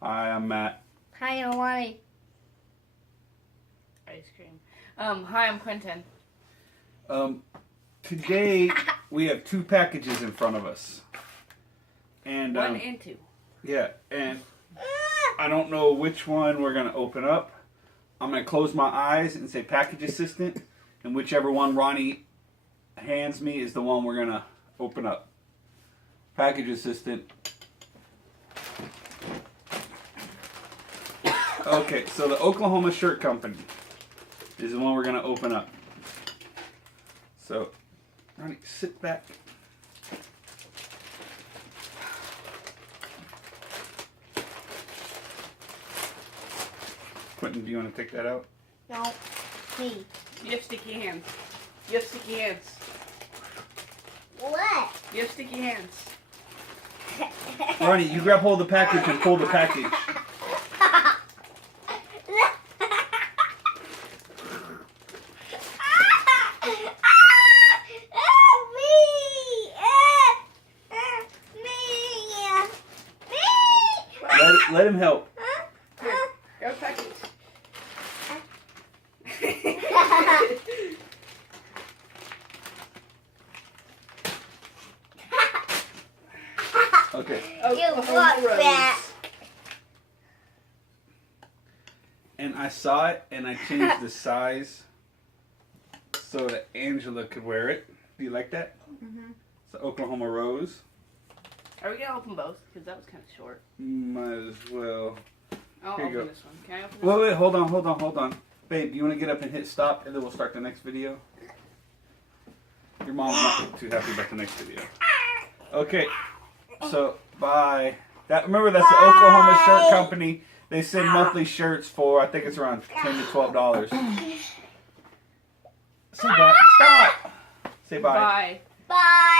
Hi, I'm Matt. Hi, I'm Ronnie. Ice cream. Hi, I'm Quinton. Today we have 2 packages in front of us. And 1 and 2. yeah, and I don't know which one we're gonna open up. I'm gonna close my eyes and say package assistant, and whichever one Ronnie hands me is the one we're gonna open up. Package assistant. Okay, so the Oklahoma Shirt Company is the one we're gonna open up. So, Ronnie, sit back. Quinton, do you want to take that out? No, me. You have sticky hands. You have sticky hands. What? You have sticky hands. Ronnie, you grab hold of the package and pull the package. Let him help. Here, grab the package. Okay. Oklahoma Rose. And I saw it and I changed the size so that Angela could wear it. Do you like that? Mm-hmm. It's the Oklahoma Rose. Are we going to open both? Because that was kind of short. Might as well. I'll Here you open go. this one. Can I open this one? Wait, hold on. Babe, you want to get up and hit stop and then we'll start the next video? Your mom's not too happy about the next video. Okay, so bye. Remember, that's the Oklahoma Shirt Company. They send monthly shirts for, I think it's around $10 to $12. Say bye. Stop. Say bye. Bye. Bye.